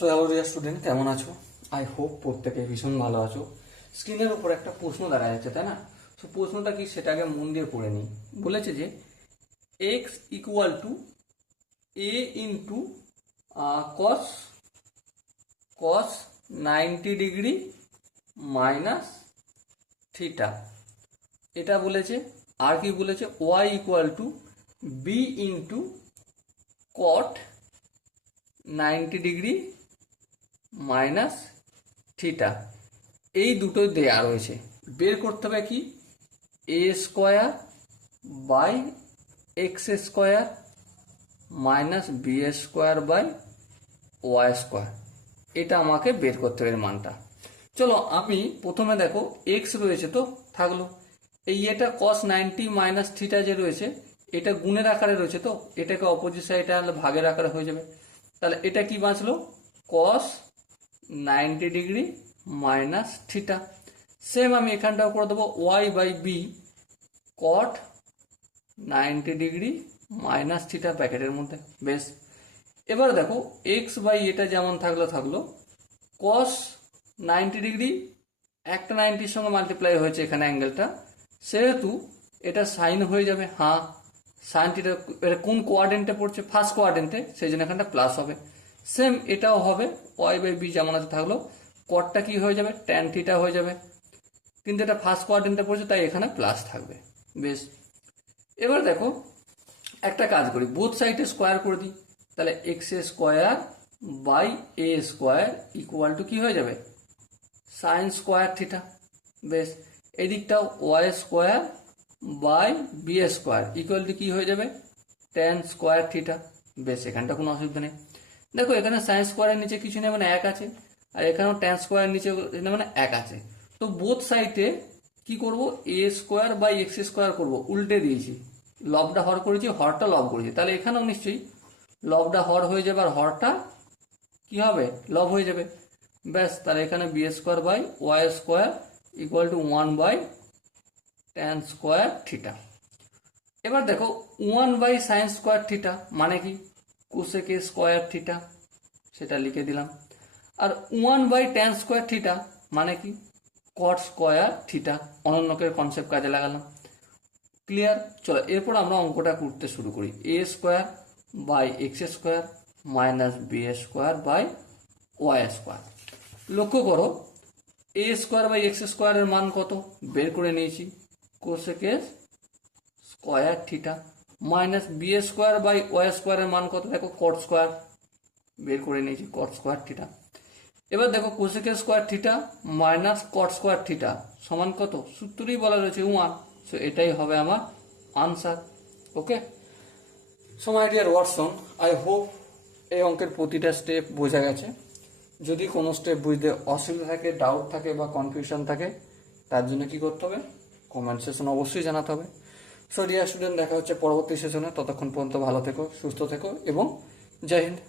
So hello dear student কেমন আছো? I hope প্রত্যেকে ভীষণ ভালো আছো। স্ক্রিনের উপর একটা প্রশ্ন দেখা যাচ্ছে তাই না? তো প্রশ্নটা কি সেটা আগে মন দিয়ে পড়ে নিই। বলেছে যে X equal to A into cos cos ninety degree minus theta এটা বলেছে, আর কি বলেছে? Y equal to B into cot ninety degree minus theta. এই দুটো দেয়া রয়েছে। বের করতে হবে কি? A square by X square minus B square by Y square. এটা আমাকে বের করতে হবে এর মানটা। চলো, আমি প্রথমে দেখো, এক্স রয়েছে তো, থাকল। এই এটা কস নাইনটি মাইনাস থিটা যে রয়েছে, এটা গুণের আকারে রয়েছে তো, এটাকে অপোজিট সাইডে আনলে ভাগের আকারে হয়ে যাবে। তাহলে এটা কি বাঁচলো? Cos ninety degree minus theta. Same আমি এখানটাও করে দেবো Y by B cot ninety degree minus theta প্যাকেটের মধ্যে। বেশ। এবার দেখো এক্স বাই এটা যেমন থাকল থাকল কস নাইনটি ডিগ্রি একটা নাইনটির সঙ্গে মাল্টিপ্লাই হয়েছে এখানে অ্যাঙ্গেলটা সেহেতু এটা সাইন হয়ে যাবে হ্যাঁ। সাইন থিটা, এটা কোন কোয়ার্ডেন্টে পড়ছে? ফার্স্ট কোয়ার্ডেন্টে সেই জন্য এখানটা প্লাস হবে। সেম এটাও হবে। ওয়াই বাই বি যেমন আছে থাকল। কটটা কি হয়ে যাবে? ট্যান থিটা হয়ে যাবে। কিন্তু এটা ফার্স্ট কোয়ার্ডেন্টে পড়ছে, তাই এখানে প্লাস থাকবে। বেশ। এবার দেখো, একটা কাজ করি। বোথ সাইডে স্কোয়ার করে দিই। তাহলে X A square by A square equal to কি হয়ে যাবে? সাইন স্কোয়ার থিটা বেশ। এদিকটাও Y square by B square equal to কি হয়ে যাবে? টেন স্কোয়ার থিটা বেশ, এখানটা কোনো অসুবিধা নেই। দেখো, এখানে সাইন স্কোয়ারের নিচে কিছু নেই মানে এক আছে। আর এখানেও টেন স্কোয়ারের নিচে মানে এক আছে। তো বোথ সাইডে কি করব? A square by X square করব। উল্টে দিয়েছি। লবটা হর করেছি, হরটা লব করেছি। তাহলে এখানেও নিশ্চয়ই লবটা হর হয়ে যাবে, আর হরটা কি হবে? লব হয়ে যাবে। ব্যাস, তাহলে এখানে B square by Y square equal to one by tan square theta এবার দেখো one by sine square theta মানে কি? কোসেকে স্কোয়ার থিটা সেটা লিখে দিলাম। আর one by tan square theta মানে কি? কট স্কোয়ার থিটা অনন্যকের কনসেপ্ট কাজে লাগালাম। ক্লিয়ার চলো, এরপর আমরা অঙ্কটা করতে শুরু করি। A square by X square minus B square by Y square লক্ষ্য করো এ স্কোয়ার বাই এক্স স্কোয়ারের মান কত? বের করে নিয়েছি। Cosec square theta minus B square by Y স্কোয়ারের মান কত? দেখো কট স্কোয়ার বের করে নিয়েছি কট স্কোয়ার থিটা এবার দেখো কোসেকের square theta minus cot square theta সমান কত? সূত্রই বলা রয়েছে ওয়ান সো এটাই হবে আমার answer okay so my dear Watson I hope এই অঙ্কের প্রতিটা স্টেপ বোঝা গেছে। যদি কোনো স্টেপ বুঝতে অসুবিধা থাকে ডাউট থাকে বা কনফিউশন থাকে, তার জন্য কি করতে হবে? কমেন্ট সেশন অবশ্যই জানাতে হবে। সো ডিয়ার স্টুডেন্ট দেখা হচ্ছে পরবর্তী সেশনে ততক্ষণ পর্যন্ত ভালো থেকো, সুস্থ থেকো এবং জয় হিন্দ।